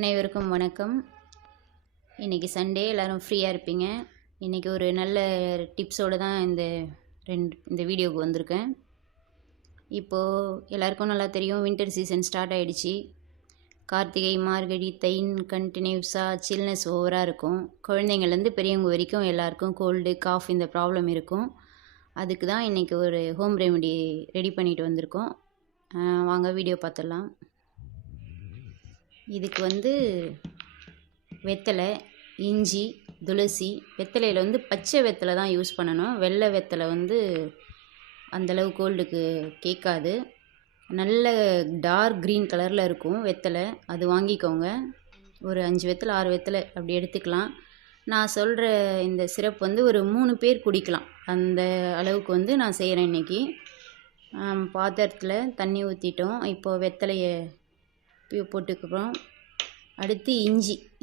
அனைவருக்கும் வணக்கம். இன்றைக்கி சண்டே, எல்லோரும் ஃப்ரீயாக இருப்பீங்க. இன்றைக்கி ஒரு நல்ல டிப்ஸோடு தான் இந்த வீடியோவுக்கு வந்திருக்கேன். இப்போது எல்லாருக்கும் நல்லா தெரியும், வின்டர் சீசன் ஸ்டார்ட் ஆகிடுச்சி. கார்த்திகை, மார்கழி, தைன் கண்டினியூஸாக சில்னஸ் ஓவராக இருக்கும். குழந்தைங்கள்லேருந்து பெரியவங்க வரைக்கும் எல்லாருக்கும் கோல்டு, காஃப் இந்த ப்ராப்ளம் இருக்கும். அதுக்கு தான் இன்றைக்கி ஒரு ஹோம் ரெமெடி ரெடி பண்ணிட்டு வந்திருக்கோம். வாங்க வீடியோ பார்த்துடலாம். இதுக்கு வெத்தலை, இஞ்சி, துளசி. வெத்தலையில் பச்சை வெத்தலை தான் யூஸ் பண்ணணும். வெள்ளை வெத்தலை அந்தளவு கோல்டுக்கு கேட்காது. நல்ல டார்க் க்ரீன் கலரில் இருக்கும் வெத்தலை, அது வாங்கிக்கோங்க. ஒரு 5 வெத்தலை 6 வெத்தலை அப்படி எடுத்துக்கலாம். நான் சொல்கிற இந்த சிரப் ஒரு 3 பேர் குடிக்கலாம். அந்த அளவுக்கு நான் செய்கிறேன் இன்றைக்கி. பாத்திரத்தில் தண்ணி ஊற்றிட்டோம். இப்போது வெத்தலையை போட்டுக்கிறோம். அடுத்து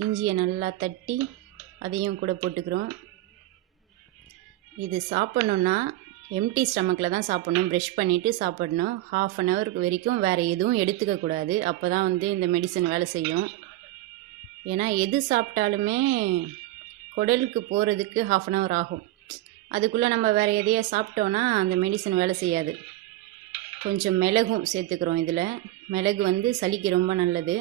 இஞ்சியை நல்லா தட்டி அதையும் கூட போட்டுக்கிறோம். இது சாப்பிட்ணுன்னா எம்டி ஸ்டமக்கில் தான் சாப்பிட்ணும். ப்ரெஷ் பண்ணிவிட்டு சாப்பிடணும். 1/2 hour வரைக்கும் வேறு எதுவும் எடுத்துக்கக்கூடாது. அப்போ தான் இந்த மெடிசன் வேலை செய்யும். ஏன்னா எது சாப்பிட்டாலுமே குடலுக்கு போகிறதுக்கு 1/2 hour ஆகும். அதுக்குள்ளே நம்ம வேறு எதையா சாப்பிட்டோன்னா அந்த மெடிசன் வேலை செய்யாது. கொஞ்சம் மிளகும் சேர்த்துக்கிறோம். இதில் மிளகு சளிக்கு ரொம்ப நல்லது.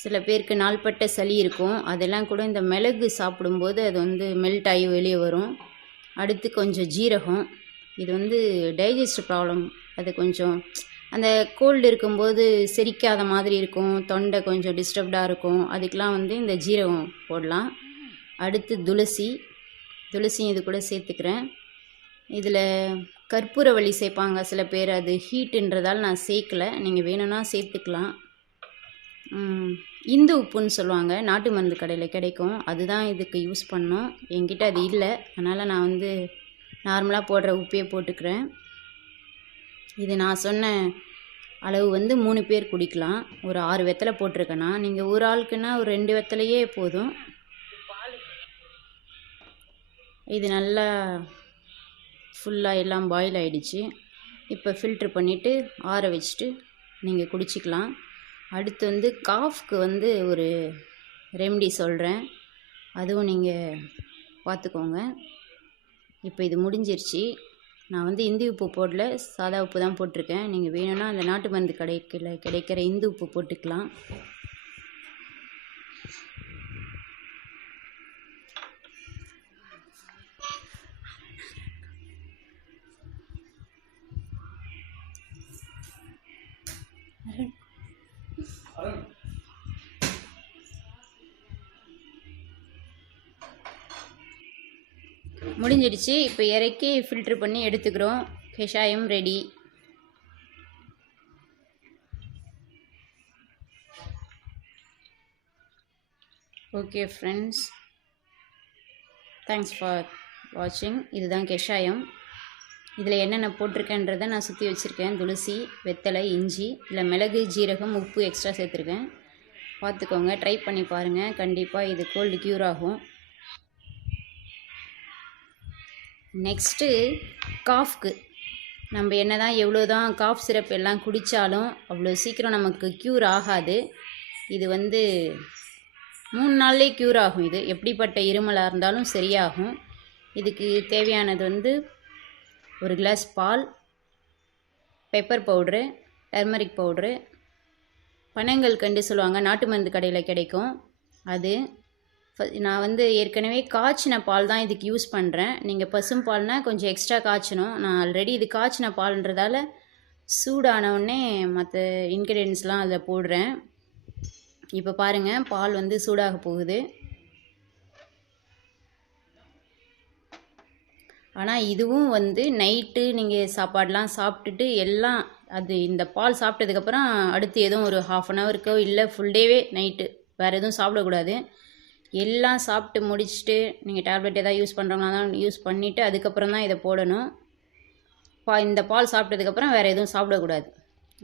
சில பேருக்கு நாள்பட்ட சளி இருக்கும். அதெல்லாம் கூட இந்த மிளகு சாப்பிடும்போது அது மெல்ட் ஆகி வெளியே வரும். அடுத்து கொஞ்சம் ஜீரகம். இது டைஜஸ்ட் ப்ராப்ளம். அது கொஞ்சம் அந்த கோல்டு இருக்கும்போது செரிக்காத மாதிரி இருக்கும். தொண்டை கொஞ்சம் டிஸ்டர்ப்டாக இருக்கும். அதுக்கெலாம் இந்த ஜீரகம் போடலாம். அடுத்து துளசியும் இது கூட சேர்த்துக்கிறேன். இதில் கற்பூரவள்ளி சேர்ப்பாங்க சில பேர். அது ஹீட்டுன்றதால் நான் சேர்க்கலை. நீங்கள் வேணும்னா சேர்த்துக்கலாம். இந்து உப்புன்னு சொல்லுவாங்க, நாட்டு மருந்து கடையில் கிடைக்கும். அதுதான் இதுக்கு யூஸ் பண்ணோம். என்கிட்ட அது இல்லை, அதனால் நான் நார்மலாக போடுற உப்பையே போட்டுக்கிறேன். இது நான் சொன்ன அளவு 3 பேர் குடிக்கலாம். ஒரு 6 வெத்தலை போட்டிருக்கேன்னா, நீங்கள் ஒரு ஆளுக்குன்னா ஒரு 2 வெத்தலையே போதும். இது நல்லா ஃபுல்லாக எல்லாம் பாயில் ஆகிடுச்சு. இப்போ ஃபில்ட்ரு பண்ணிவிட்டு ஆற வச்சுட்டு நீங்கள் குடிச்சிக்கலாம். அடுத்து காஃப்க்கு ஒரு ரெமெடி சொல்கிறேன். அதுவும் நீங்கள் பார்த்துக்கோங்க. இப்போ இது முடிஞ்சிருச்சு. நான் இந்தி உப்பு போடல, சாதா உப்பு தான் போட்டிருக்கேன். நீங்கள் வேணும்னா அந்த நாட்டு மருந்து கிடைக்கிற இந்து உப்பு போட்டுக்கலாம். முடிஞ்சிடுச்சு. இப்போ இறக்கி ஃபில்ட்ரு பண்ணி எடுத்துக்கிறோம். கஷாயம் ready. Okay friends, thanks for வாட்சிங். இதுதான் கஷாயம். இதில் என்னென்ன போட்டிருக்கேன்றதை நான் சுற்றி வச்சுருக்கேன். துளசி, வெத்தலை, இஞ்சி, இதில் மிளகு, ஜீரகம், உப்பு எக்ஸ்ட்ரா சேர்த்துருக்கேன். பார்த்துக்கோங்க, ட்ரை பண்ணி பாருங்கள். கண்டிப்பாக இது கோல்டு க்யூர் ஆகும். நெக்ஸ்ட்டு காஃப்க்கு நம்ம என்ன தான் எவ்வளோ தான் காஃப் சிரப் எல்லாம் குடித்தாலும் அவ்வளோ சீக்கிரம் நமக்கு க்யூர் ஆகாது. இது 3 நாள்லேயே க்யூர் ஆகும். இது எப்படிப்பட்ட இருமலாக இருந்தாலும் சரியாகும். இதுக்கு தேவையானது ஒரு கிளாஸ் பால், பெப்பர் பவுட்ரு, டர்மரிக் பவுட்ரு, பனங்கள் கண்டு சொல்லுவாங்க, நாட்டு மருந்து கடையில் கிடைக்கும். அது நான் ஏற்கனவே காய்ச்சின பால் தான் இதுக்கு யூஸ் பண்ணுறேன். நீங்கள் பசும் பால்னால் கொஞ்சம் எக்ஸ்ட்ரா காய்ச்சணும். நான் ஆல்ரெடி இது காய்ச்சின பால்ன்றதால சூடானவுடனே மற்ற இன்க்ரீடியன்ஸ்லாம் அதில் போடுறேன். இப்போ பாருங்கள், பால் சூடாக போகுது. ஆனால் இதுவும் நைட்டு நீங்கள் சாப்பாடெலாம் சாப்பிட்டுட்டு எல்லாம் இந்த பால் சாப்பிட்டதுக்கப்புறம் அடுத்து எதுவும் ஒரு 1/2 hourக்கோ இல்லை ஃபுல் டேவே நைட்டு வேறு எதுவும் சாப்பிடக்கூடாது. எல்லாம் சாப்பிட்டு முடிச்சுட்டு நீங்கள் டேப்லெட் எதாவது யூஸ் பண்ணுறவங்களா தான் யூஸ் பண்ணிவிட்டு அதுக்கப்புறம் தான் இதை போடணும். இந்த பால் சாப்பிட்டதுக்கப்புறம் வேறு எதுவும் சாப்பிடக்கூடாது.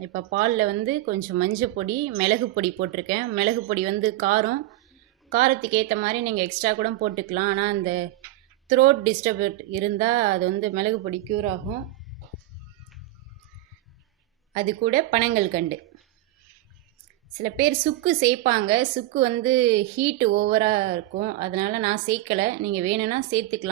இப்போ பாலில் கொஞ்சம் மஞ்சள் பொடி, மிளகு பொடி போட்டிருக்கேன். மிளகு பொடி காரத்துக்கு ஏற்ற மாதிரி நீங்கள் எக்ஸ்ட்ரா கூட போட்டுக்கலாம். ஆனால் அந்த த்ரோட் டிஸ்டர்ப் இருந்தால் அது மிளகு பொடி க்யூர் ஆகும். அது கூட பனங்கள் கண்டு சில பேர் சுக்கு சேர்ப்பாங்க. சுக்கு வந்து ஹீட் ஓவராக இருக்கும். அதனால் நான் சேர்க்கலை. நீங்கள் வேணும்னா சேர்த்துக்கலாம்.